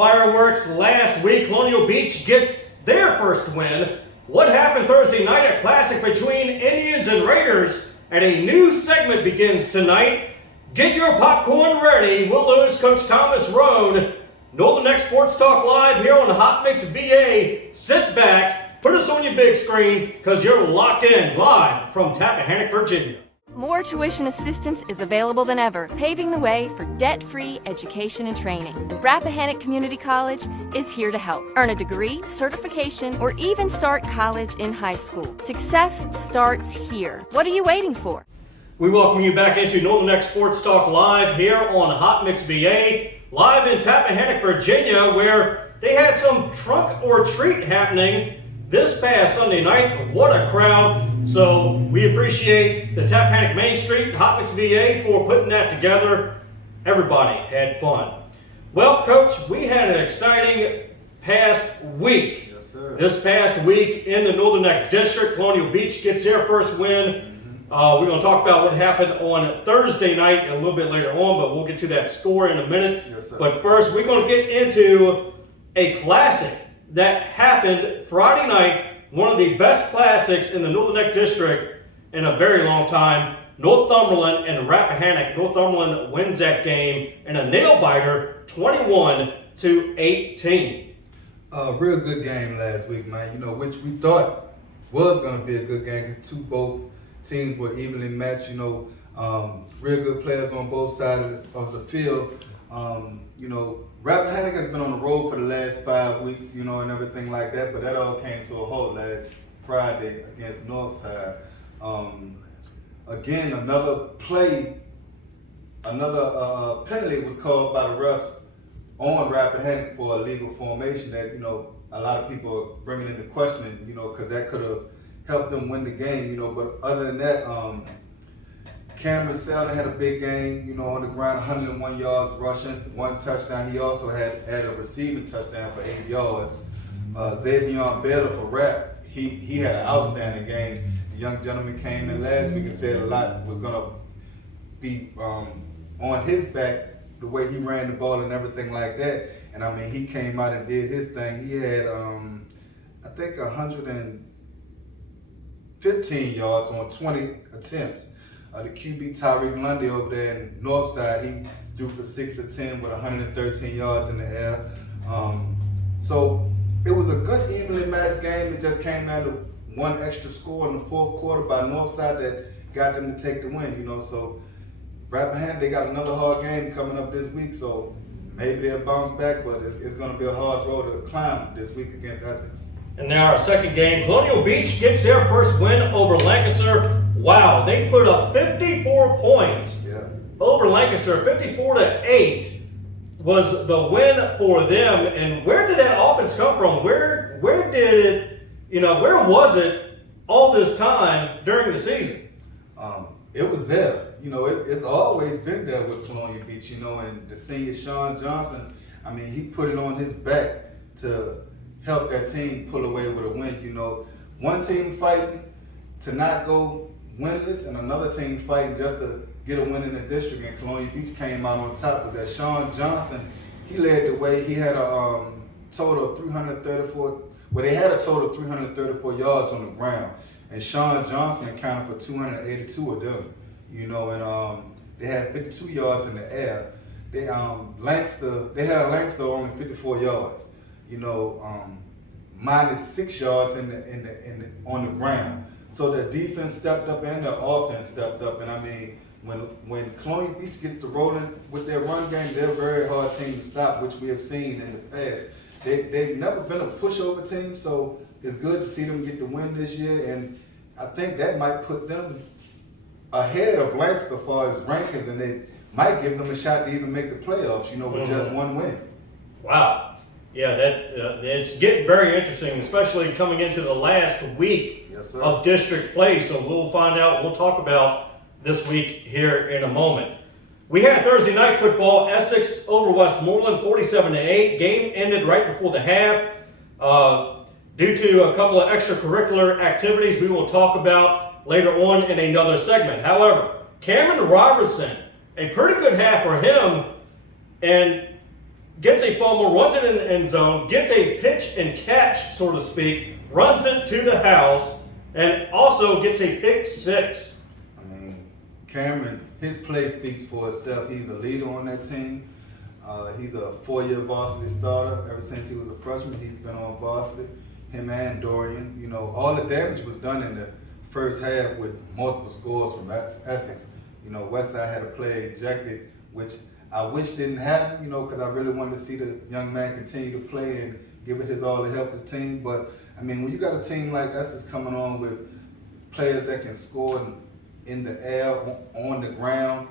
Fireworks last week. Colonial Beach gets their first win. What happened Thursday night? A classic between Indians and Raiders. And a new segment begins tonight. Get your popcorn ready. We'll lose Coach Thomas Roane. Northern Neck Sports Talk Live here on Hot Mix VA. Sit back, put us on your big screen, because you're locked in live from Tappahannock, Virginia. More tuition assistance is available than ever, paving the way for debt-free education and training. And Rappahannock Community College is here to help. Earn a degree, certification, or even start college in high school. Success starts here. What are you waiting for? We welcome you back into Northern Neck Sports Talk Live here on Hot Mix VA, live in Tappahannock, Virginia, where they had some trunk or treat happening this past Sunday night. What a crowd. So we appreciate the Tappahannock Main Street Hot Mix VA for putting that together. Everybody had fun. Well, Coach, we had an exciting past week. Yes, sir. This past week in the Northern Neck District, Colonial Beach gets their first win. We're going to talk about what happened on Thursday night a little bit later on, but we'll get to that score in a minute. Yes, sir. But first, we're going to get into a classic that happened Friday night, one of the best classics in the Northern Neck District in a very long time. Northumberland and Rappahannock. Northumberland wins that game in a nail-biter, 21-18. A real good game last week, man. Which we thought was going to be a good game because both teams were evenly matched. Real good players on both sides of the field. Rappahannock has been on the road for the last 5 weeks, and everything like that, but that all came to a halt last Friday against Northside. Again, another penalty was called by the refs on Rappahannock for illegal formation that, a lot of people are bringing into questioning, because that could have helped them win the game, but other than that, Cameron Selden had a big game, on the ground, 101 yards rushing, 1 touchdown. He also had a receiving touchdown for 8 yards. Xavier Baylor for Rapp, he had an outstanding game. The young gentleman came in last week and said a lot was going to be on his back, the way he ran the ball and everything like that. And he came out and did his thing. He had, I think, 115 yards on 20 attempts. The QB Tyreek Lundy over there in Northside, he threw for 6 of 10 with 113 yards in the air. So it was a good evenly matched game. It just came down to one extra score in the fourth quarter by Northside that got them to take the win. So Rappahannock, they got another hard game coming up this week. So maybe they'll bounce back, but it's going to be a hard road to climb this week against Essex. And now our second game, Colonial Beach gets their first win over Lancaster. Wow, they put up 54 points over Lancaster. 54-8 was the win for them. And where did that offense come from? Where did it, where was it all this time during the season? It was there. It's always been there with Colonial Beach, and the senior Sean Johnson, he put it on his back to help that team pull away with a win. One team fighting to not go winless and another team fighting just to get a win in the district, and Colonial Beach came out on top with that. Sean Johnson, he led the way. He had a total of 334, they had a total of 334 yards on the ground, and Sean Johnson accounted for 282 of them, and they had 52 yards in the air. They had Lancaster only 54 yards, minus 6 yards on the ground. So the defense stepped up and the offense stepped up. And when Colonial Beach gets to rolling with their run game, they're a very hard team to stop, which we have seen in the past. They've never been a pushover team, so it's good to see them get the win this year. And I think that might put them ahead of Lancaster as far as rankings, and they might give them a shot to even make the playoffs, with just one win. Wow. Yeah, it's getting very interesting, especially coming into the last week of district play. So we'll find out, we'll talk about this week here in a moment. We had Thursday night football, Essex over Westmoreland, 47-8. Game ended right before the half. Due to a couple of extracurricular activities we will talk about later on in another segment. However, Cameron Robertson, a pretty good half for him, and gets a fumble, runs it in the end zone, gets a pitch and catch, so to speak, runs it to the house, and also gets a pick six. I mean, Cameron, his play speaks for itself. He's a leader on that team. He's a 4-year varsity starter. Ever since he was a freshman, he's been on varsity. Him and Dorian. You know, all the damage was done in the first half with multiple scores from Essex. You know, Westside had a play ejected, which I wish didn't happen, you know, because I really wanted to see the young man continue to play and give it his all to help his team. But, I mean, when you got a team like Essex coming on with players that can score in the air, on the ground,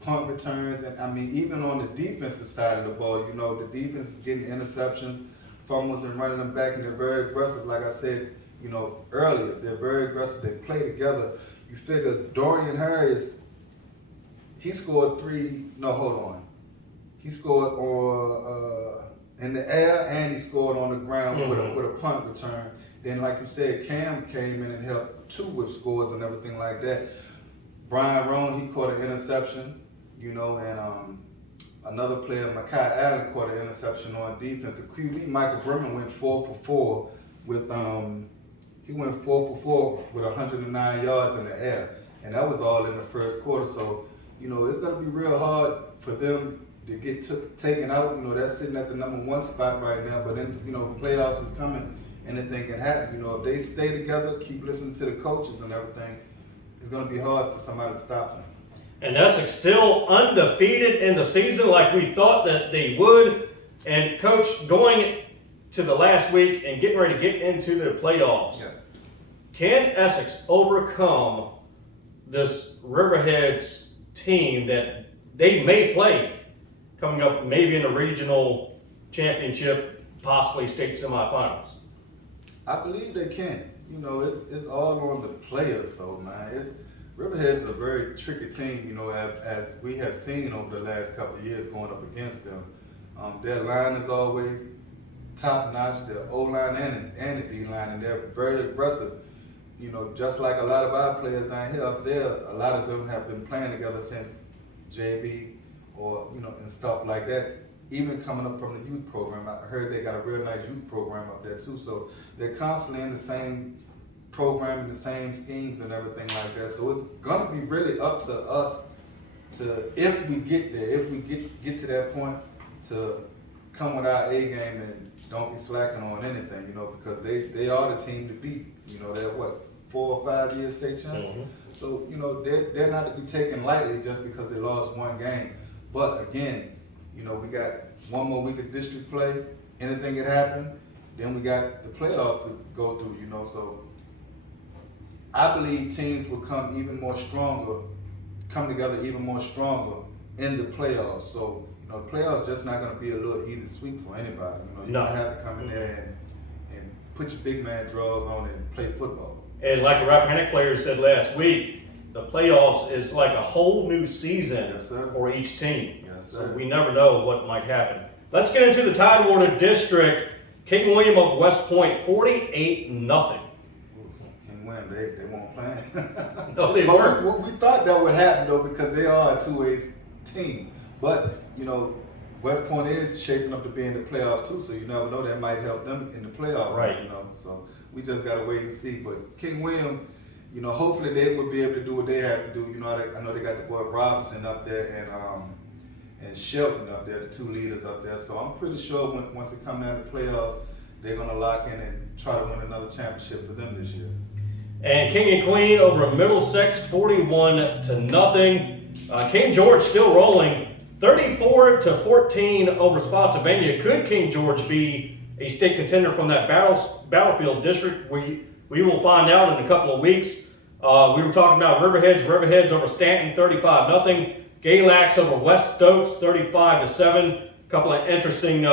punt returns, and I mean, even on the defensive side of the ball, you know, the defense is getting interceptions, fumbles, and running them back, and they're very aggressive. Like I said, you know, earlier, they're very aggressive. They play together. You figure Dorian Harris, he scored He scored in the air, and he scored on the ground with a punt return. Then, like you said, Cam came in and helped too with scores and everything like that. Brian Roane, he caught an interception, you know, and another player, Mekhi Allen, caught an interception on defense. The QB, Michael Berman, went 4 for 4 with 109 yards in the air, and that was all in the first quarter. So, you know, it's gonna be real hard for them to get taken out. You know, that's sitting at the #1 spot right now. But then, you know, playoffs is coming. Anything can happen. You know, if they stay together, keep listening to the coaches and everything, it's going to be hard for somebody to stop them. And Essex still undefeated in the season like we thought that they would. And Coach, going to the last week and getting ready to get into the playoffs, can Essex overcome this Riverheads team that they may play coming up maybe in the regional championship, possibly state semifinals? I believe they can. You know, it's all on the players, though, man. Riverhead's a very tricky team, you know, as we have seen over the last couple of years going up against them. Their line is always top notch, their O-line and the D-line, and they're very aggressive. You know, just like a lot of our players down here, up there, a lot of them have been playing together since JV or, you know, and stuff like that. Even coming up from the youth program, I heard they got a real nice youth program up there too. So they're constantly in the same program, the same schemes and everything like that. So it's gonna be really up to us to, if we get there, if we get to that point, to come with our A game and don't be slacking on anything, you know, because they are the team to beat. You know, they're 4 or 5 year state champs. Mm-hmm. So, you know, they're not to be taken lightly just because they lost one game. But again, you know, we got one more week of district play. Anything could happen. Then we got the playoffs to go through, you know. So I believe teams will come together even more stronger in the playoffs. So, you know, the playoffs just not going to be a little easy sweep for anybody. You know, you're going to have to come in there and put your big man draws on and play football. And like the Rappahannock players said last week, the playoffs is like a whole new season for each team. Yes, sir. So we never know what might happen. Let's get into the Tidewater District. King William of West Point, 48-0. King William, they won't play. No, they weren't. We thought that would happen though, because they are a two-way team. But you know, West Point is shaping up to be in the playoffs too, so you never know, that might help them in the playoffs. Right. You know, so we just gotta wait and see. But King William, you know, hopefully they will be able to do what they have to do. You know, I know they got the boy Robinson up there and Shelton up there, the two leaders up there. So I'm pretty sure once they come down to the playoffs, they're gonna lock in and try to win another championship for them this year. And King and Queen over Middlesex, 41-0. King George still rolling, 34-14 over Spotsylvania. Could King George be a state contender from that battlefield district? We will find out in a couple of weeks. We were talking about Riverheads over Stanton, 35-0. Galax over West Stokes, 35-7. A couple of interesting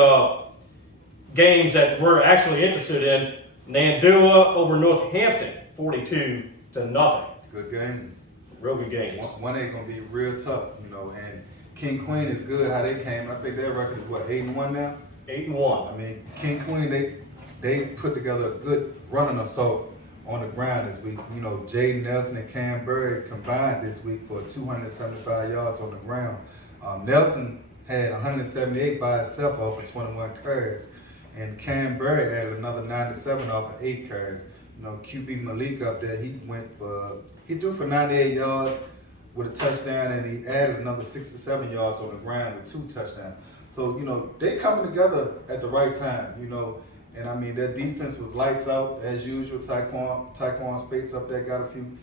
games that we're actually interested in. Nandua over Northampton, 42-0. Good games. Real good games. One ain't gonna be real tough, you know. And King Queen is good. How they came, I think their record is 8-1 now. 8-1. I mean, King Queen, they put together a good running assault on the ground this week. You know, Jaden Nelson and Cam Berry combined this week for 275 yards on the ground. Nelson had 178 by itself off of 21 carries. And Cam Berry added another 97 off of 8 carries. You know, QB Malik up there, he threw for 98 yards with a touchdown, and he added another 67 yards on the ground with 2 touchdowns. So, you know, they coming together at the right time, you know. And I mean, their defense was lights out as usual. Tyquan Spates up there got a few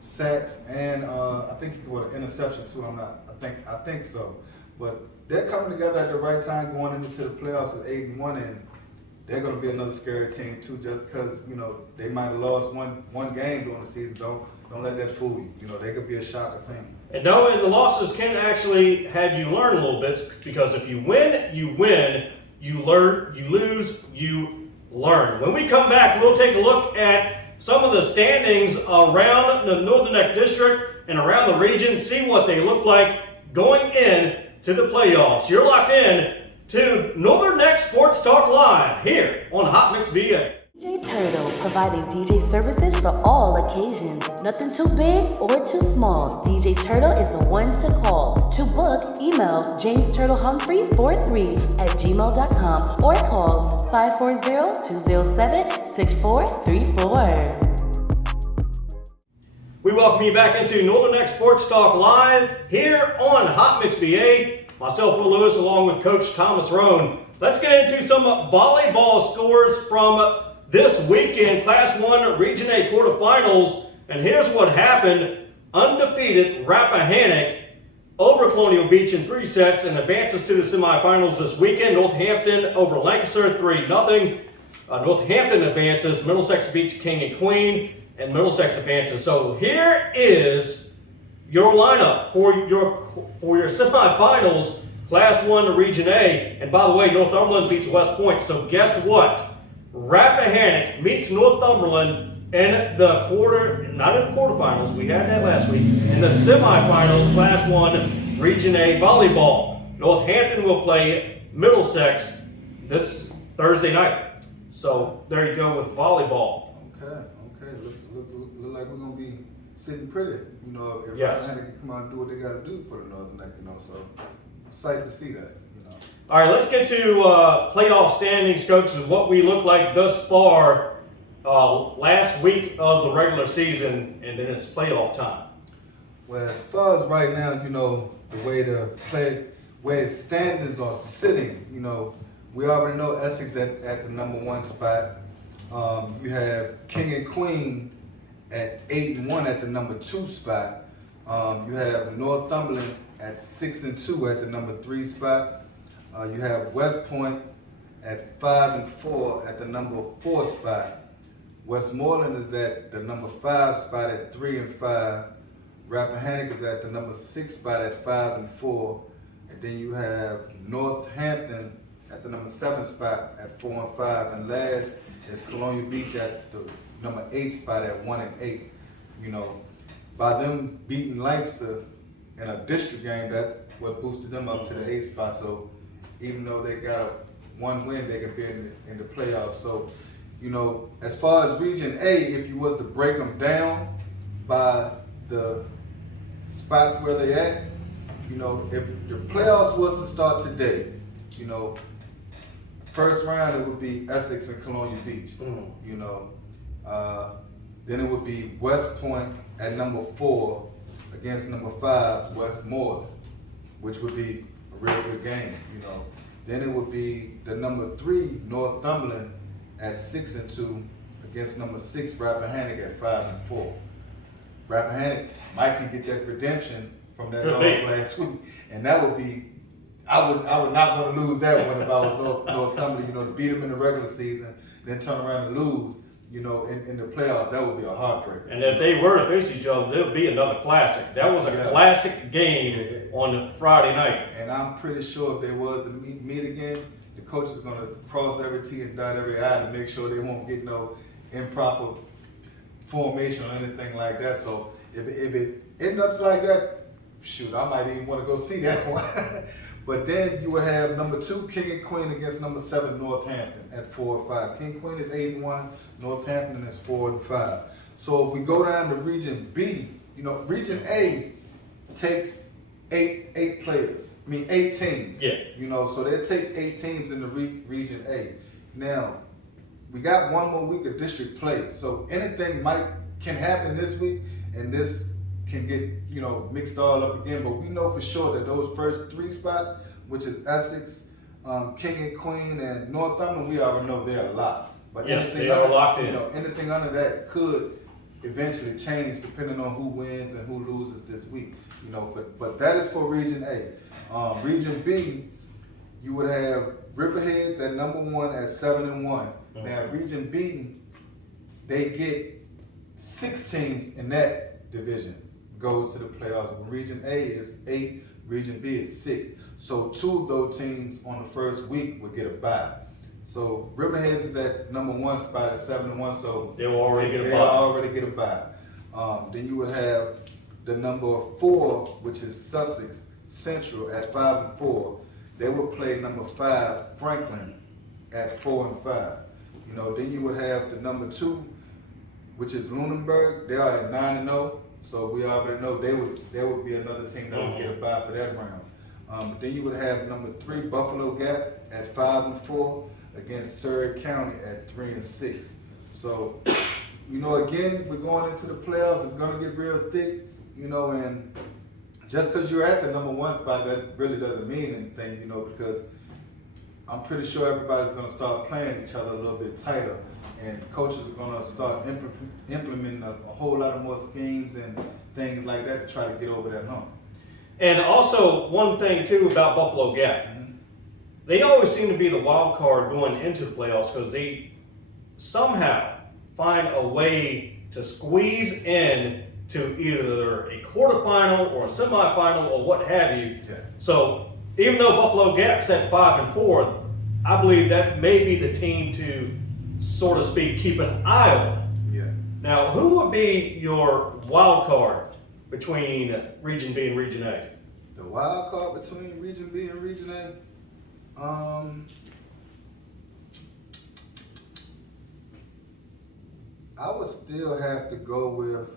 sacks, and I think he got an interception too. I think so. But they're coming together at the right time, going into the playoffs at 8-1, and they're going to be another scary team too. Just because, you know, they might have lost one game during the season. Don't let that fool you. You know, they could be a shocker team. And no, and the losses can actually have you learn a little bit, because if you win, you win. You learn, you lose, you learn. When we come back, we'll take a look at some of the standings around the Northern Neck District and around the region, see what they look like going in to the playoffs. You're locked in to Northern Neck Sports Talk Live here on Hot Mix VA. DJ Turtle, providing DJ services for all occasions. Nothing too big or too small. DJ Turtle is the one to call. To book, email jamesturtlehumphrey43@gmail.com or call 540-207-6434. We welcome you back into Northern Neck Sports Talk Live here on Hot Mix VA. Myself, Will Lewis, along with Coach Thomas Roane. Let's get into some volleyball scores from this weekend, Class 1 Region A quarterfinals. And here's what happened. Undefeated Rappahannock over Colonial Beach in 3 sets and advances to the semifinals this weekend. Northampton over Lancaster 3-0. Northampton advances. Middlesex beats King and Queen, and Middlesex advances. So here is your lineup for your semifinals, Class 1 Region A. And by the way, Northumberland beats West Point. So guess what? Rappahannock meets Northumberland in the quarterfinals. We had that last week. In the semifinals, Class 1 Region A volleyball. Northampton will play Middlesex this Thursday night. So there you go with volleyball. Okay. Look like we're gonna be sitting pretty. You know, if Yes. Rappahannock can come out and do what they got to do for the Northern Neck. You know, so excited to see that. You know. All right, let's get to playoff standings, coaches, and what we look like thus far last week of the regular season, and then it's playoff time. Well, as far as right now, you know, the way where standings are sitting, you know, we already know Essex at the number 1 spot. You have King and Queen at 8-1 at the number 2 spot. You have Northumberland at 6-2 at the number 3 spot. You have West Point at 5-4 at the number 4 spot. Westmoreland is at the number 5 spot at 3-5. Rappahannock is at the number 6 spot at 5-4. And then you have Northampton at the number 7 spot at 4-5. And last is Colonial Beach at the number 8 spot at 1-8. You know, by them beating Lancaster in a district game, that's what boosted them up to the 8th spot. So even though they got one win, they can be in the playoffs. So, you know, as far as Region A, if you was to break them down by the spots where they at, you know, if the playoffs was to start today, you know, first round it would be Essex and Colonial Beach. You know, then it would be West Point at number 4 against number 5 Westmoreland, which would be a real good game. You know, then it would be the number 3 Northumberland at 6-2 against number 6 Rappahannock at 5-4. Rappahannock might can get that redemption from that loss last week, and that would be. I would not want to lose that one if I was Northumberland. You know, to beat them in the regular season, then turn around and lose. You know, in the playoff, that would be a heartbreaker. And if they were to face each other, there would be another classic. That was a classic game on Friday night. And I'm pretty sure if they was to meet again, the coach is going to cross every T and dot every I to make sure they won't get no improper formation or anything like that. So if it ends up like that, shoot, I might even want to go see that one. But then you would have number 2 King and Queen against number 7 Northampton at 4-5. King Queen is 8-1. Northampton is 4-5. So if we go down to Region B, you know, Region A takes eight players. I mean 8 teams. Yeah. You know, so they'll take 8 teams in the region A. Now, we got one more week of district play, so anything can happen this week, and this can get, you know, mixed all up again. But we know for sure that those first 3 spots, which is Essex, King and Queen, and Northumberland, we already know they're locked. But yes, they are locked in. You know, anything under that could eventually change depending on who wins and who loses this week. You know, but that is for Region A. Region B, you would have Riverheads at number 1 at 7-1. Mm-hmm. Now Region B, they get 6 teams in that division goes to the playoffs. Region A is 8, Region B is 6. So 2 of those teams on the first week would get a bye. So Riverheads is at number 1 spot at 7-1. So they'll already get a bye. Then you would have the number 4, which is Sussex Central at 5-4. They would play number 5 Franklin at 4-5. You know, then you would have the number 2, which is Lunenburg. They are at 9-0. So we already know there would be another team that would get a bye for that round. But then you would have number 3 Buffalo Gap at 5-4 against Surrey County at 3-6. So, you know, again, we're going into the playoffs. It's going to get real thick, you know, and just because you're at the number 1 spot, that really doesn't mean anything, you know, because I'm pretty sure everybody's going to start playing each other a little bit tighter, and coaches are going to start implementing a whole lot of more schemes and things like that to try to get over that hump. And also, one thing too about Buffalo Gap, they always seem to be the wild card going into the playoffs because they somehow find a way to squeeze in to either a quarterfinal or a semifinal or what have you. Yeah. So even though Buffalo Gap's at 5-4, I believe that may be the team to, so to speak, keep an eye on. Yeah. Now, who would be your wild card between Region B and Region A? The wild card between Region B and Region A? I would still have to go with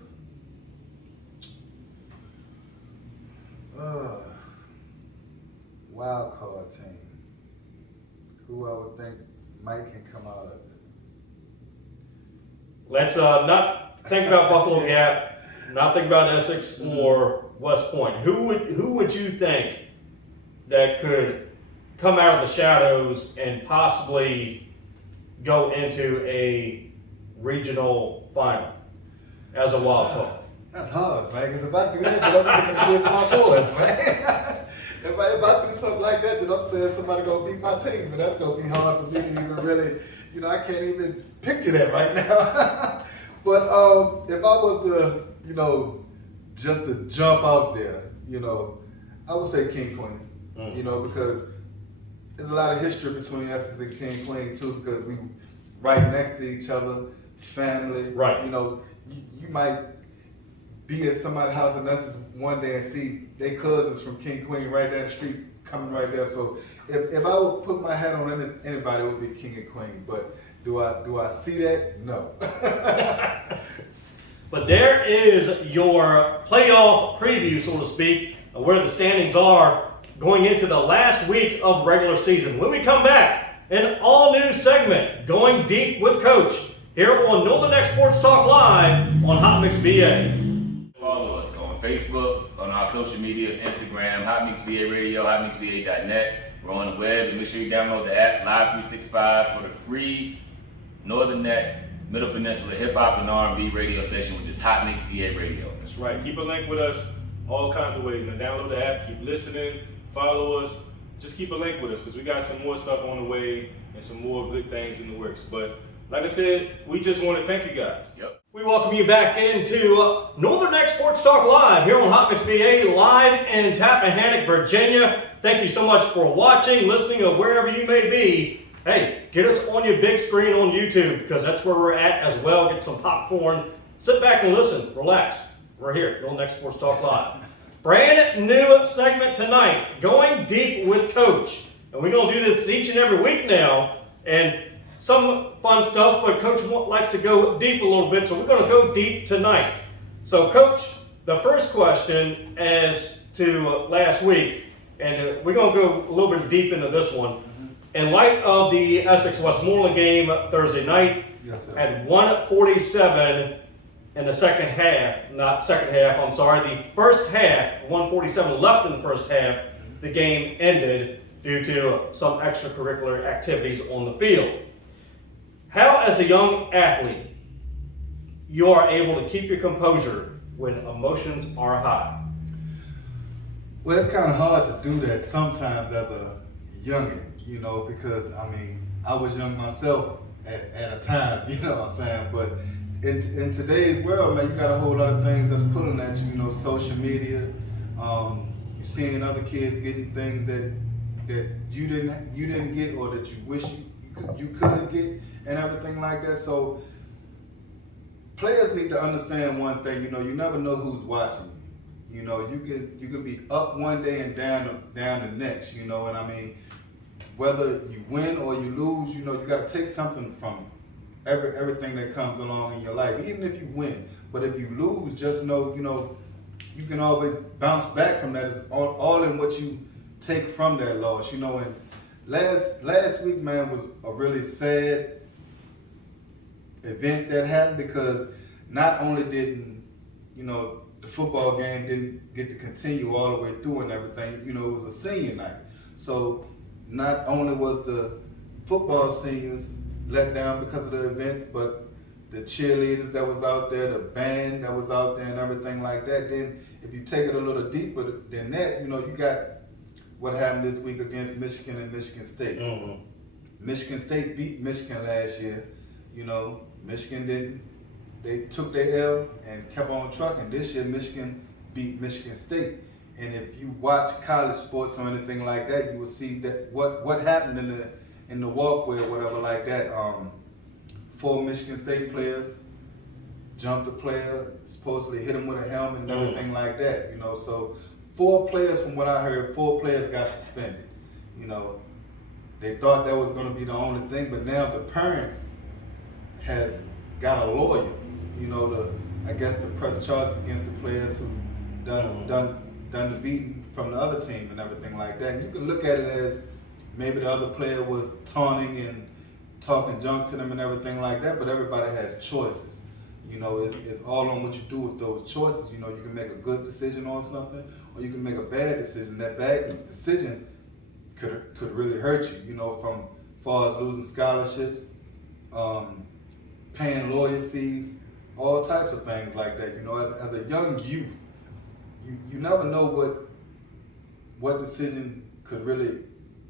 wild card team. Who I would think might can come out of it. Let's not think about Buffalo Gap, not think about Essex or West Point. Who would you think that could come out of the shadows and possibly go into a regional final as a wild card? That's hard, man, because if I do that, then I'm taking towards my boys, man. If I do something like that, then I'm saying somebody gonna beat my team, and that's gonna be hard for me to even really, you know, I can't even picture that right now. But if I was to, you know, just to jump out there, you know, I would say King Queen, you know, because there's a lot of history between Essex and King Queen too, because we right next to each other, family. Right. You know, you might be at somebody's house in Essex one day and see their cousins from King Queen right down the street coming right there. So if I would put my hat on anybody, it would be King and Queen. But do I see that? No. But there is your playoff preview, so to speak, of where the standings are going into the last week of regular season. When we come back, an all-new segment, Going Deep with Coach, here on Northern X Sports Talk Live on Hot Mix BA. Follow us on Facebook, on our social medias, Instagram, Hot Mix BA Radio, hotmixba.net. We're on the web, and make sure you download the app Live 365 for the free Northern Net Middle Peninsula Hip Hop and R&B radio station, which is Hot Mix BA Radio. That's right. Keep a link with us all kinds of ways. Now download the app, keep listening, follow us. Just keep a link with us because we got some more stuff on the way and some more good things in the works. But like I said, we just want to thank you guys. Yep. We welcome you back into Northern X Sports Talk Live here on Hot Mix BA, live in Tappahannock, Virginia. Thank you so much for watching, listening, or wherever you may be. Hey, get us on your big screen on YouTube because that's where we're at as well. Get some popcorn, sit back and listen, relax. We're here, Northern X Sports Talk Live. Brand new segment tonight, Going Deep with Coach. And we're going to do this each and every week now. And some fun stuff, but Coach likes to go deep a little bit, so we're going to go deep tonight. So, Coach, the first question as to last week, and we're going to go a little bit deep into this one. In light of the Essex-Westmoreland game Thursday night, Yes, sir. at 1:47 in the second half, not second half, I'm sorry, the first half, 1:47 left in the first half, the game ended due to some extracurricular activities on the field. How, as a young athlete, you are able to keep your composure when emotions are high? Well, it's kind of hard to do that sometimes as a youngin, you know, because I mean, I was young myself at a time, you know what I'm saying? But in today's world, man, you got a whole lot of things that's pulling at you, you know, social media. You're seeing other kids getting things that you didn't get or that you wish you could get and everything like that. So players need to understand one thing, you know, you never know who's watching. You know, you can be up one day and down the next, you know, and I mean, whether you win or you lose, you know, you got to take something from everything that comes along in your life, even if you win. But if you lose, just know, you know, you can always bounce back from that. It's all in what you take from that loss, you know. And last week, man, was a really sad event that happened because not only didn't, you know, the football game didn't get to continue all the way through and everything, you know, it was a senior night. So not only was the football seniors let down because of the events, but the cheerleaders that was out there, the band that was out there and everything like that. Then if you take it a little deeper than that, you know, you got what happened this week against Michigan and Michigan State. Mm-hmm. Michigan State beat Michigan last year. You know, Michigan didn't. They took their L and kept on trucking. This year, Michigan beat Michigan State. And if you watch college sports or anything like that, you will see that what happened in the walkway or whatever like that. 4 Michigan State players jumped the player, supposedly hit him with a helmet and everything like that. You know, so 4 players, from what I heard, 4 players got suspended. You know, they thought that was going to be the only thing, but now the parents has got a lawyer. You know, I guess to press charges against the players who done the beating from the other team and everything like that. And you can look at it as maybe the other player was taunting and talking junk to them and everything like that, but everybody has choices. You know, it's all on what you do with those choices. You know, you can make a good decision on something or you can make a bad decision. That bad decision could really hurt you, you know, from far as losing scholarships, paying lawyer fees, all types of things like that. You know, as a young youth, you never know what decision could really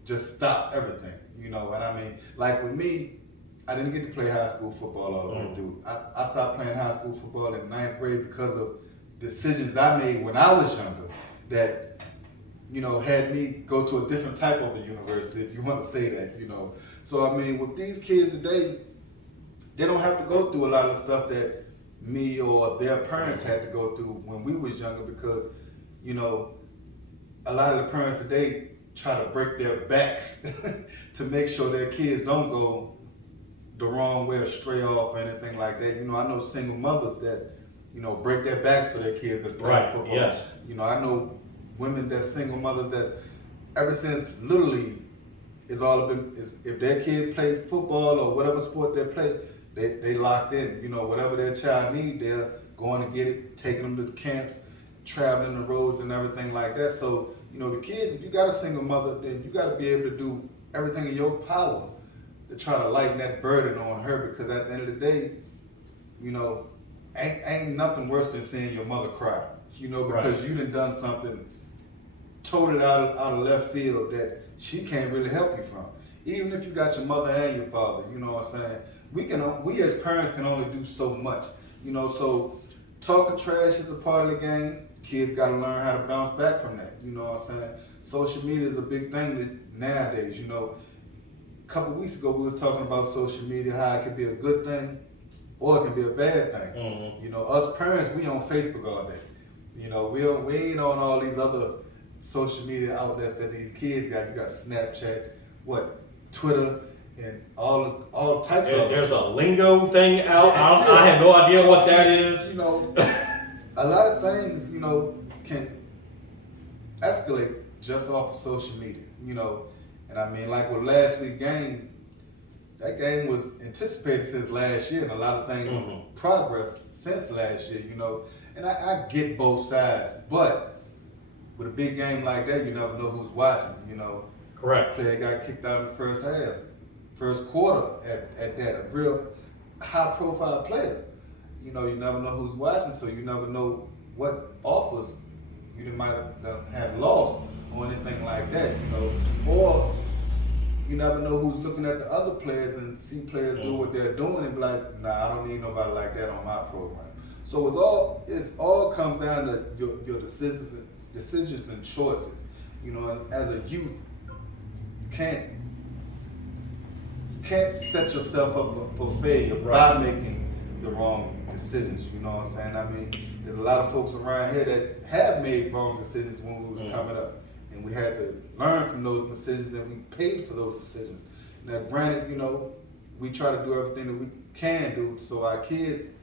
just stop everything, you know. And I mean, like with me, I didn't get to play high school football all the way through. I stopped playing high school football in 9th grade because of decisions I made when I was younger that, you know, had me go to a different type of a university, if you want to say that, you know. So I mean, with these kids today, they don't have to go through a lot of stuff that me or their parents had to go through when we was younger, because, you know, a lot of the parents today try to break their backs to make sure their kids don't go the wrong way or stray off or anything like that. You know, I know single mothers that, you know, break their backs for their kids that's playing football. Yes. You know, I know women that's single mothers that ever since Little League is all of them, is if their kid play football or whatever sport they play, they locked in. You know, whatever their child need, they're going to get it, taking them to camps, traveling the roads and everything like that. So, you know, the kids, if you got a single mother, then you got to be able to do everything in your power to try to lighten that burden on her, because at the end of the day, you know, ain't nothing worse than seeing your mother cry, you know, because you done something totally out of left field that she can't really help you from. Even if you got your mother and your father, you know what I'm saying? We as parents can only do so much, you know. So talking trash is a part of the game. Kids got to learn how to bounce back from that, you know what I'm saying? Social media is a big thing nowadays, you know. A couple weeks ago we was talking about social media, how it can be a good thing or it can be a bad thing. Mm-hmm. You know, us parents, we on Facebook all day. You know, we ain't on all these other social media outlets that these kids got. You got Snapchat, Twitter, and all types of. There's a lingo thing out. I have no idea what that is. You know, a lot of things, you know, escalate just off of social media, And I mean, like with last week's game, that game was anticipated since last year, and a lot of things progressed since last year, And I get both sides, but with a big game like that, you never know who's watching, Correct. Player got kicked out in the first quarter at that, a real high-profile player. You never know who's watching, so you never know what offers you might have lost or anything like that, Or you never know who's looking at the other players and see players do what they're doing and be like, nah, I don't need nobody like that on my program. So it's all comes down to your decisions and choices. And as a youth, you can't set yourself up for failure by making the wrong decisions. You know what I'm saying? I mean, there's a lot of folks around here that have made wrong decisions when we was coming up, and we had to learn from those decisions, and we paid for those decisions. Now, granted, we try to do everything that we can do so our kids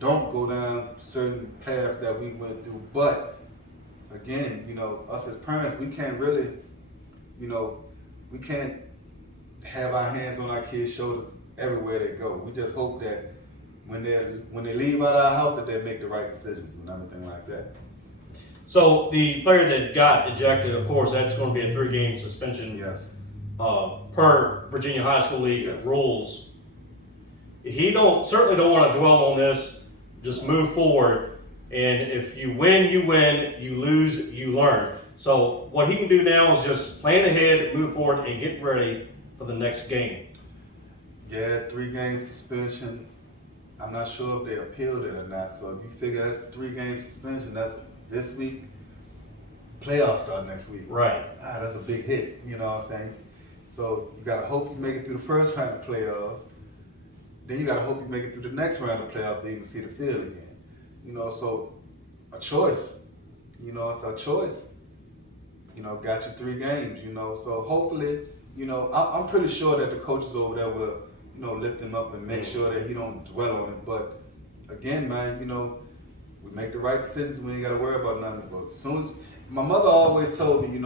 don't go down certain paths that we went through. But again, us as parents, we can't really, we can't have our hands on our kids' shoulders everywhere they go. We just hope that when they leave out our house that they make the right decisions and everything like that. So the player that got ejected, of course, that's going to be a 3-game suspension. Yes. Per Virginia High School League rules. He certainly don't want to dwell on this. Just move forward. And if you win, you win. You lose, you learn. So what he can do now is just plan ahead, move forward, and get ready for the next game. Yeah, 3-game suspension. I'm not sure if they appealed it or not. So if you figure that's a 3-game suspension, that's this week. Playoffs start next week. Right. That's a big hit. You know what I'm saying? So you gotta hope you make it through the first round of playoffs. Then you gotta hope you make it through the next round of playoffs to even see the field again. So a choice. It's a choice. Got you 3 games. So hopefully, I'm pretty sure that the coaches over there will, lift him up and make sure that he don't dwell on it. But again, man, we make the right decisions. We ain't got to worry about nothing. But as soon as my mother always told me,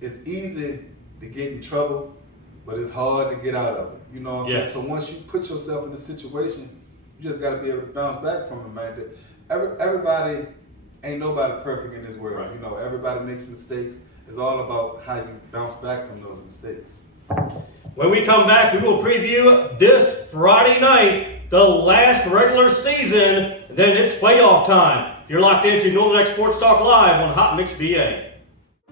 it's easy to get in trouble, but it's hard to get out of it. You know what I'm saying? So once you put yourself in a situation, you just got to be able to bounce back from it, man. Everybody, ain't nobody perfect in this world. Right. Everybody makes mistakes. It's all about how you bounce back from those mistakes. When we come back, we will preview this Friday night, the last regular season. Then it's playoff time. You're locked into Northern X Sports Talk Live on Hot Mix VA.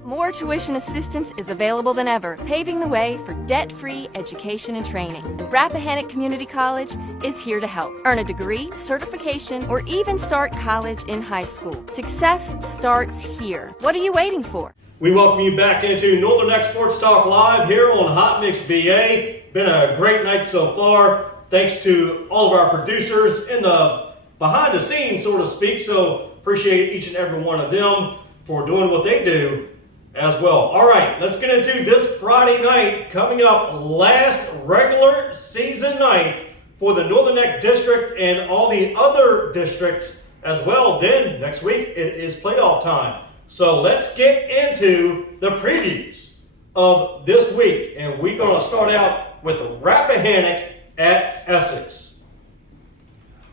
More tuition assistance is available than ever, paving the way for debt-free education and training. The Rappahannock Community College is here to help. Earn a degree, certification, or even start college in high school. Success starts here. What are you waiting for? We welcome you back into Northern X Sports Talk Live here on Hot Mix VA. Been a great night so far. Thanks to all of our producers in the behind the scenes, so to speak. So appreciate each and every one of them for doing what they do as well. All right, let's get into this Friday night. Coming up, last regular season night for the Northern Neck District and all the other districts as well. Then next week, it is playoff time. So let's get into the previews of this week. And we're going to start out with Rappahannock at Essex.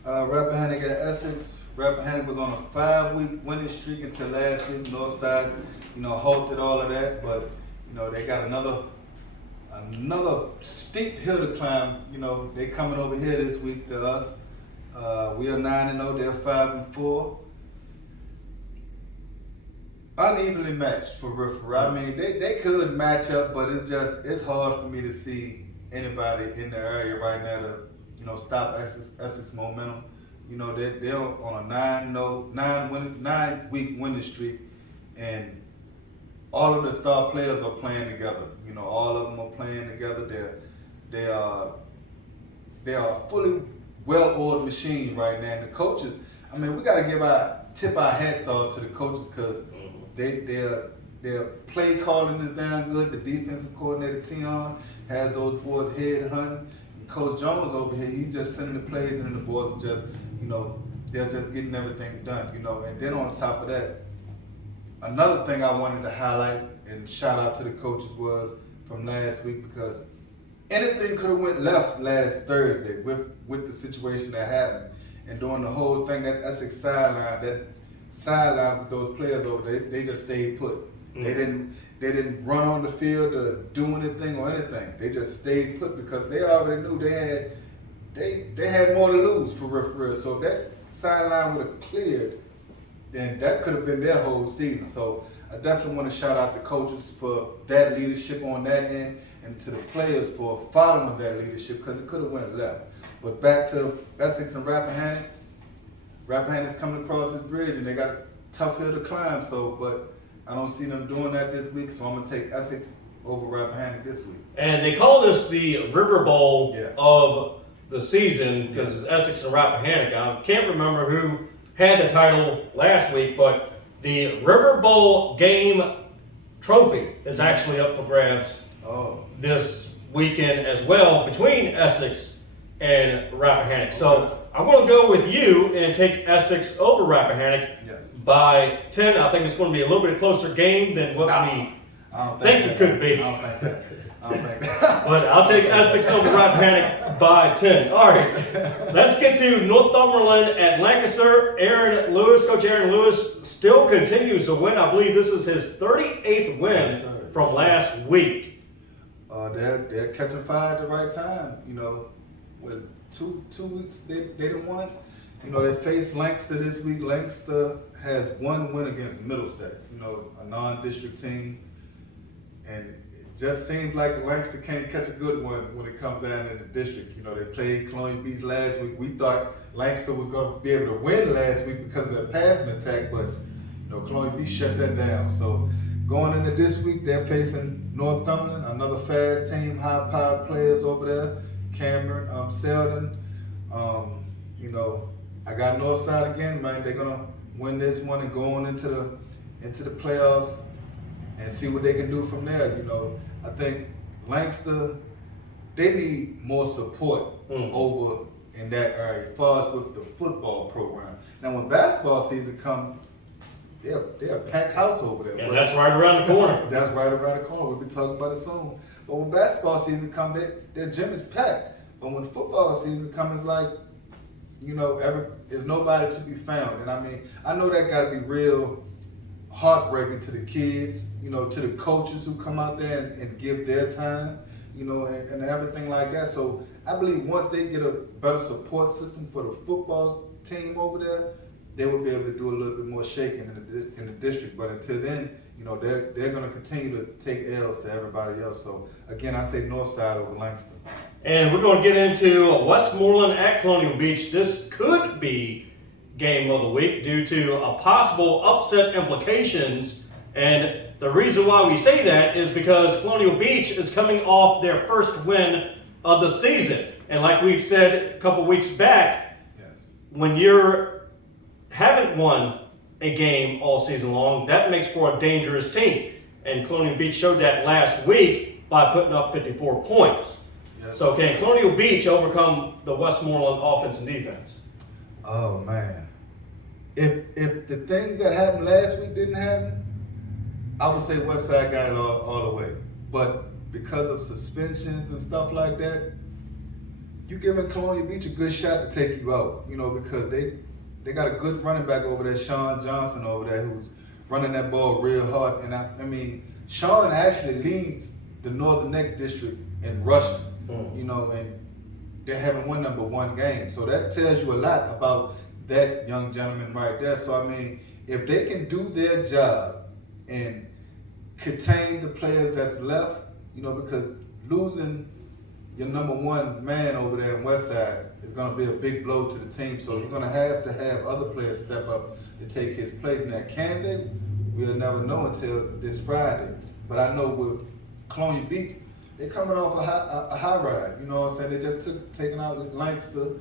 Rappahannock at Essex. Rappahannock was on a 5-week winning streak until last week. Northside, halted all of that, but they got another steep hill to climb. They coming over here this week to us. We are 9-0. They're 5-4. Unevenly matched for real. I mean, they could match up, but it's hard for me to see anybody in the area right now to stop Essex momentum. They're on a 9-week winning streak, and all of the star players are playing together. All of them are playing together. They are a fully well-oiled machine right now. And the coaches, I mean, we got to tip our hats off to the coaches because their play calling is down good. The defensive coordinator Tion has those boys head hunting. And Coach Jones over here, he's just sending the plays, and the boys are just, they're just getting everything done. And then on top of that, another thing I wanted to highlight and shout out to the coaches was from last week, because anything could have went left last Thursday with the situation that happened. And during the whole thing, that Essex sideline with those players over there, they just stayed put. Mm-hmm. They didn't run on the field to do anything or anything. They just stayed put because they already knew they had more to lose for real. So if that sideline would have cleared, then that could have been their whole season. So I definitely want to shout out the coaches for that leadership on that end, and to the players for following that leadership, because it could have went left. But back to Essex and Rappahannock. Rappahannock's coming across this bridge and they got a tough hill to climb. But I don't see them doing that this week, so I'm gonna take Essex over Rappahannock this week. And they call this the River Bowl of the season because it's Essex and Rappahannock. I can't remember who had the title last week, but the River Bowl game trophy is actually up for grabs this weekend as well between Essex and Rappahannock. So I'm going to go with you and take Essex over Rappahannock by 10. I think it's going to be a little bit closer game than what we think it could be. I don't think that. But I'll take Essex over Rappahannock by 10. All right, let's get to Northumberland at Lancaster. Coach Aaron Lewis still continues to win. I believe this is his 38th win from last week. They're catching fire at the right time. You know, was 2 weeks they didn't win. You know, they faced Lancaster this week. Lancaster has one win against Middlesex, you know, a non-district team. And it just seems like Lancaster can't catch a good one when it comes down in the district. You know, they played Colonial Beach last week. We thought Lancaster was going to be able to win last week because of the passing attack, but, you know, Colonial Beach shut that down. So going into this week, they're facing Northumberland, another fast team, high-powered players over there. Cameron, Selden. You know, I got Northside again, man. They're gonna win this one and go on into the playoffs and see what they can do from there. You know, I think Lancaster, they need more support over in that area as far as with the football program. Now, when basketball season comes, they're a packed house over there. Yeah, that's right around the corner. That's right around the corner. We'll be talking about it soon. But when basketball season comes, their gym is packed. But when football season comes, it's like, you know, there's nobody to be found. And I mean, I know that got to be real heartbreaking to the kids, you know, to the coaches who come out there and give their time, you know, and everything like that. So I believe once they get a better support system for the football team over there, they will be able to do a little bit more shaking in the district. But until then, you know, they're going to continue to take L's to everybody else. So again, I say Northside over Lancaster. And we're going to get into Westmoreland at Colonial Beach. This could be game of the week due to a possible upset implications. And the reason why we say that is because Colonial Beach is coming off their first win of the season. And like we've said a couple weeks back, when you haven't won a game all season long, that makes for a dangerous team. And Colonial Beach showed that last week by putting up 54 points. So can Colonial Beach overcome the Westmoreland offense and defense? Oh man. If the things that happened last week didn't happen, I would say Westside got it all the way. But because of suspensions and stuff like that, you're giving Colonial Beach a good shot to take you out, you know, because they got a good running back over there, Sean Johnson over there, who's running that ball real hard. And I mean, Sean actually leads the Northern Neck District in rushing, you know, and they haven't won number one game. So that tells you a lot about that young gentleman right there. So I mean, if they can do their job and contain the players that's left, you know, because losing your number one man over there in Westside is going to be a big blow to the team. So you're going to have other players step up to take his place. Now, can they? We'll never know until this Friday. But I know with Colonial Beach, they're coming off a high ride. You know what I'm saying? They just taken out Lancaster,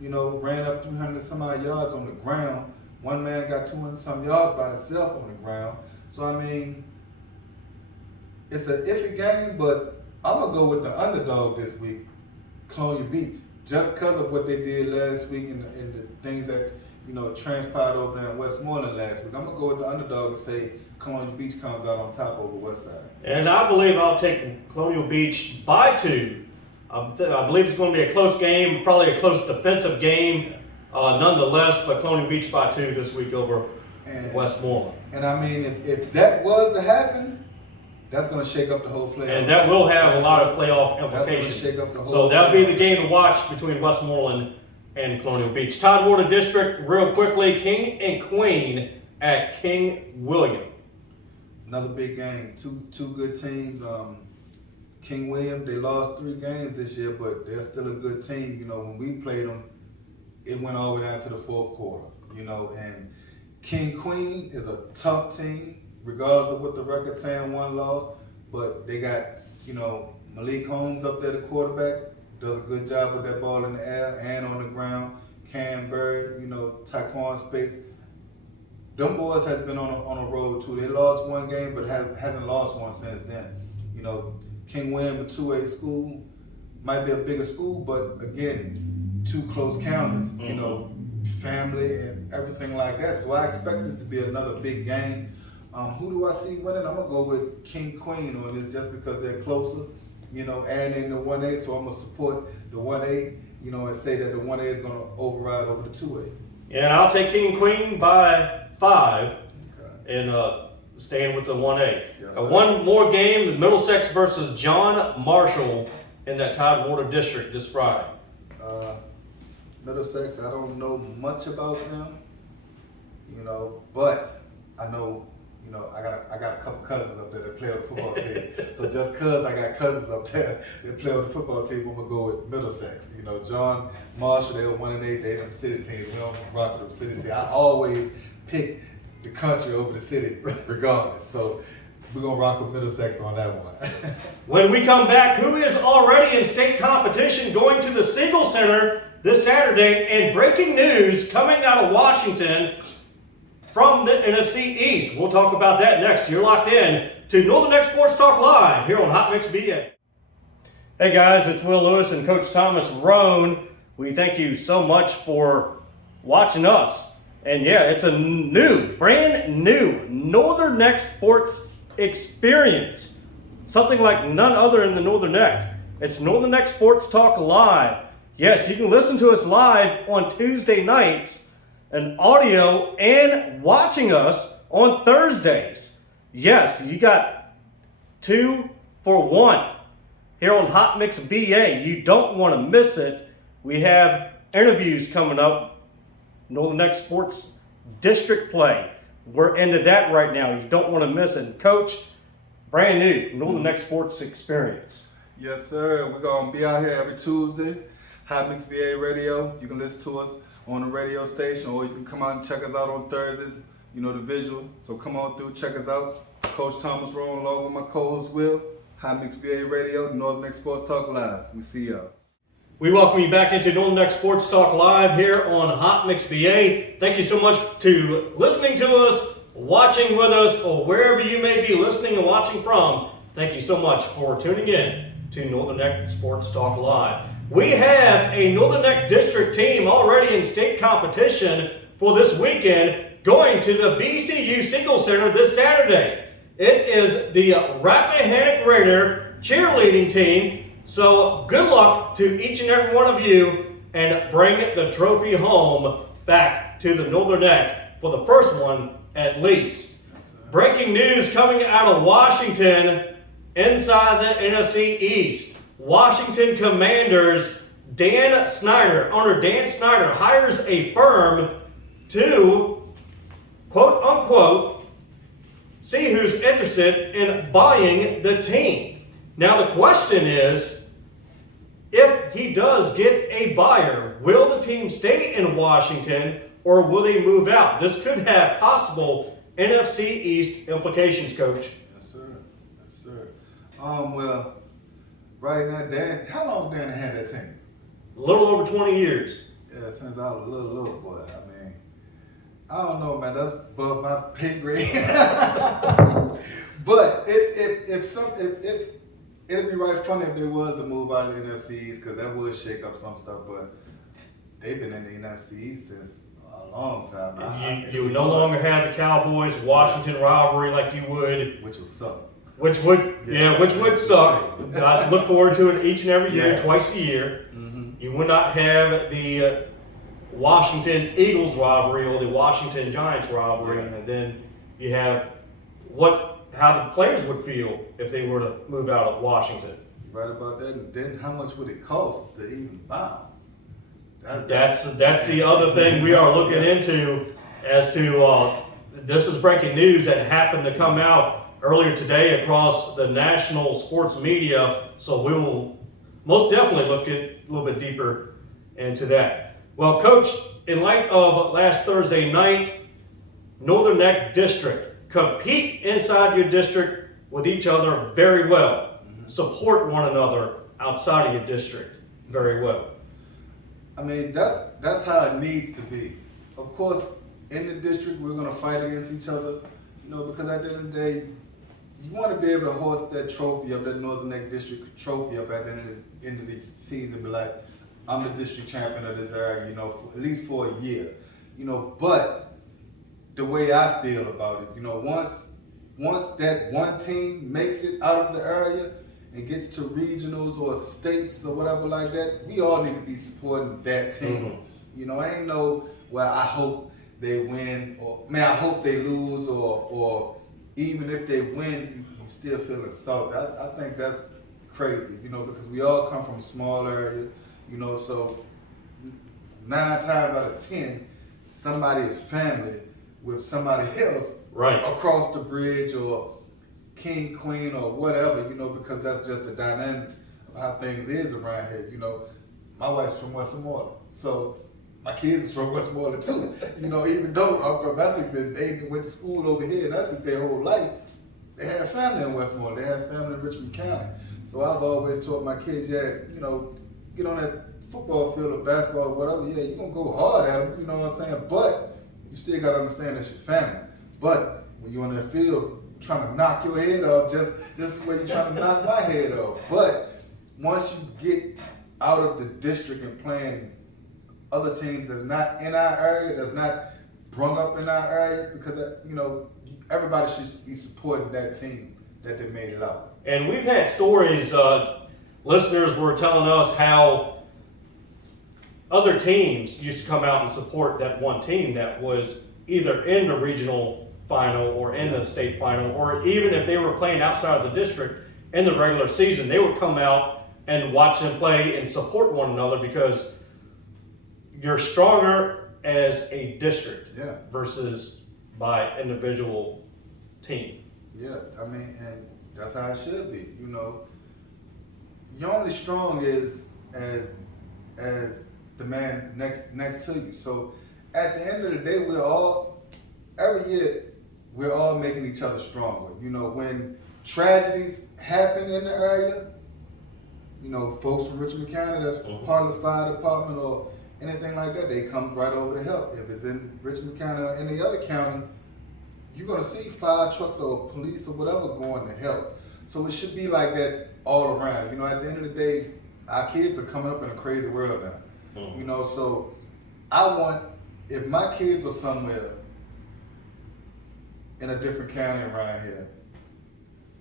you know, ran up 300 some odd yards on the ground. One man got 200 some yards by himself on the ground. So, I mean, it's an iffy game, but I'm going to go with the underdog this week, Colonial Beach, just because of what they did last week and the things that, you know, transpired over there in Westmoreland last week. I'm going to go with the underdog and say Colonial Beach comes out on top over Westside. And I believe I'll take Colonial Beach by 2. I believe it's going to be a close game, probably a close defensive game, nonetheless. But Colonial Beach by 2 this week over Westmoreland. And I mean, if that was to happen, that's going to shake up the whole playoff. And that will have a lot of playoff implications. Shake up the whole So that'll be the game to watch between Westmoreland and Colonial Beach. Tidewater District, real quickly, King and Queen at King William. Another big game. Two good teams. King William, they lost 3 games this year, but they're still a good team. You know, when we played them, it went all the way down to the 4th quarter. You know, and King Queen is a tough team, regardless of what the record's saying, 1 loss. But they got, you know, Malik Holmes up there, the quarterback, does a good job with that ball in the air and on the ground. Cam Bird, you know, Taquan Spates. Them boys has been on a road too. They lost 1 game, but hasn't lost one since then. You know, King William, a 2A school, might be a bigger school, but again, 2 close counters. You know, family and everything like that. So I expect this to be another big game. Who do I see winning? I'm gonna go with King Queen on this just because they're closer. You know, and in the 1A, so I'm gonna support the 1A. You know, and say that the 1A is gonna override over the 2A. And I'll take King and Queen by 5, Okay. and staying with the 1A. Yes, One more game, Middlesex versus John Marshall in that Tidewater District this Friday. Middlesex, I don't know much about them, you know, but I know, you know, I got a couple cousins up there that play on the football team. So just cause I got cousins up there that play on the football team, I'm gonna go with Middlesex. You know, John Marshall, they were 1-8, they them city teams. We don't rock with them city teams. I always pick the country over the city, regardless. So we're gonna rock with Middlesex on that one. When we come back, who is already in state competition going to the Siegel Center this Saturday, and breaking news coming out of Washington from the NFC East. We'll talk about that next. You're locked in to Northern Neck Sports Talk Live here on Hot Mix BA. Hey guys, it's Will Lewis and Coach Thomas Roane. We thank you so much for watching us. And yeah, it's a brand new Northern Neck Sports experience. Something like none other in the Northern Neck. It's Northern Neck Sports Talk Live. Yes, you can listen to us live on Tuesday nights, and audio, and watching us on Thursdays. Yes, you got 2 for 1 here on Hot Mix BA. You don't want to miss it. We have interviews coming up, Northern Neck Sports District play. We're into that right now. You don't want to miss it. Coach, brand new Northern Neck Sports experience. Yes, sir. We're going to be out here every Tuesday. Hot Mix BA Radio. You can listen to us on the radio station, or you can come out and check us out on Thursdays. You know, the visual. So come on through, check us out. Coach Thomas Roane, along with my co-host Will. Hot Mix BA Radio, Northern Neck Sports Talk Live. We see y'all. We welcome you back into Northern Neck Sports Talk Live here on Hot Mix BA. Thank you so much to listening to us, watching with us, or wherever you may be listening and watching from. Thank you so much for tuning in to Northern Neck Sports Talk Live. We have a Northern Neck District team already in state competition for this weekend, going to the BCU Siegel Center this Saturday. It is the Rappahannock Raider cheerleading team. So good luck to each and every one of you, and bring the trophy home back to the Northern Neck for the first one at least. Breaking news coming out of Washington inside the NFC East. Washington Commanders owner Dan Snyder hires a firm to, quote unquote, see who's interested in buying the team. Now the question is, if he does get a buyer, will the team stay in Washington or will they move out? This could have possible NFC East implications, Coach. Yes, sir. Yes, sir. Well, right now, Dan, how long Dan had that team? A little over 20 years. Yeah, since I was a little boy. I mean, I don't know, man. That's above my pay grade. But it'd be right funny if there was to move out of the NFC East, because that would shake up some stuff. But they've been in the NFC East since A long time. You would no longer have the Cowboys-Washington rivalry like you would. Which would suck. Which would suck. I look forward to it each and every year, twice a year. Mm-hmm. You would not have the Washington Eagles rivalry or the Washington Giants rivalry, and then you have how the players would feel if they were to move out of Washington. Right about that. And then how much would it cost to even buy them? That's the other thing we are looking into as to this is breaking news that happened to come out earlier today across the national sports media, so we will most definitely look a little bit deeper into that. Well, Coach, in light of last Thursday night, Northern Neck District, compete inside your district with each other very well. Support one another outside of your district very well. I mean, that's how it needs to be. Of course, in the district, we're going to fight against each other, because at the end of the day, you want to be able to hoist that trophy up, that Northern Neck District trophy up at the end of the season, be like, I'm the district champion of this area, at least for a year. But the way I feel about it, once that one team makes it out of the area and gets to regionals or states or whatever like that, we all need to be supporting that team. Mm-hmm. I ain't know, well, I hope they win, or I hope they lose, or even if they win, you still feel insulted. I think that's crazy, because we all come from a small area, so 9 times out of 10, somebody is family with somebody else across the bridge or king, queen, or whatever, because that's just the dynamics of how things is around here. My wife's from Westmoreland, so my kids is from Westmoreland too. Even though I'm from Essex and they went to school over here in Essex their whole life, they have family in Westmoreland, they have family in Richmond County. So I've always taught my kids, get on that football field or basketball or whatever, you're going to go hard at them, you know what I'm saying? But you still got to understand that's your family. But when you're on that field trying to knock your head off, just the way you're trying to knock my head off. But once you get out of the district and playing other teams that's not in our area, that's not brung up in our area, because, everybody should be supporting that team that they made it out. And we've had stories, listeners were telling us how other teams used to come out and support that one team that was either in the regional final or in the state final, or even if they were playing outside of the district in the regular season, they would come out and watch them play and support one another, because you're stronger as a district versus by individual team. Yeah, and that's how it should be. You're only strong as the man next to you. So at the end of the day, every year, we're all making each other stronger. When tragedies happen in the area, folks from Richmond County that's part of the fire department or anything like that, they come right over to help. If it's in Richmond County or any other county, you're going to see fire trucks or police or whatever going to help. So it should be like that all around. At the end of the day, our kids are coming up in a crazy world now. So I want, if my kids are somewhere in a different county around here,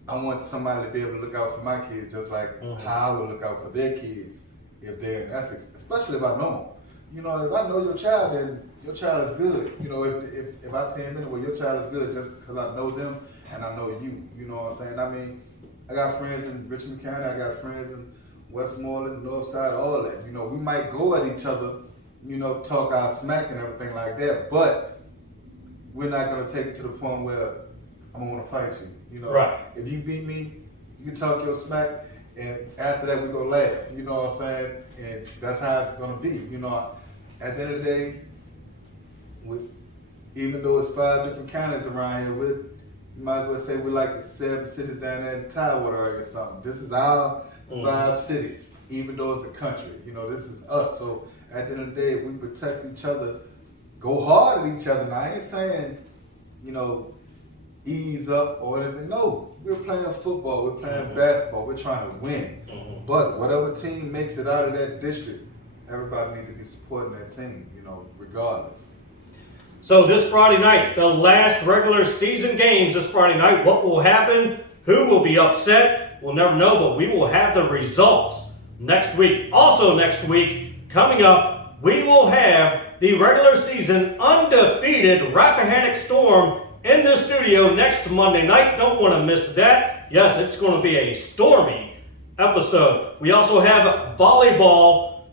I want somebody to be able to look out for my kids just like how I would look out for their kids if they're in Essex, especially if I know them. If I know your child, then your child is good. If I see him anyway, your child is good just because I know them and I know you. You know what I'm saying? I got friends in Richmond County, I got friends in Westmoreland, Northside, all that. We might go at each other, talk our smack and everything like that, but we're not going to take it to the point where I'm going to want to fight you. Right. If you beat me, you talk your smack, and after that we go laugh. You know what I'm saying? And that's how it's going to be. At the end of the day, even though it's 5 different counties around here, you might as well say we're like the 7 cities down there in the Tidewater area or something. This is our 5 cities, even though it's a country. This is us. So at the end of the day, if we protect each other, go hard at each other. Now, I ain't saying, ease up or anything. No, we're playing football, we're playing basketball, we're trying to win. But whatever team makes it out of that district, everybody needs to be supporting that team, regardless. So this Friday night, the last regular season games this Friday night, what will happen? Who will be upset? We'll never know, but we will have the results next week. Also next week, coming up, we will have the regular season undefeated Rappahannock Storm in the studio next Monday night. Don't want to miss that. Yes, it's going to be a stormy episode. We also have volleyball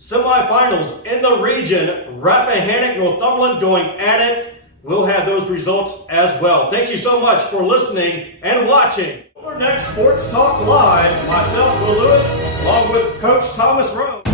semifinals in the region. Rappahannock, Northumberland going at it. We'll have those results as well. Thank you so much for listening and watching. Our next Sports Talk Live, myself, Will Lewis, along with Coach Thomas Roane.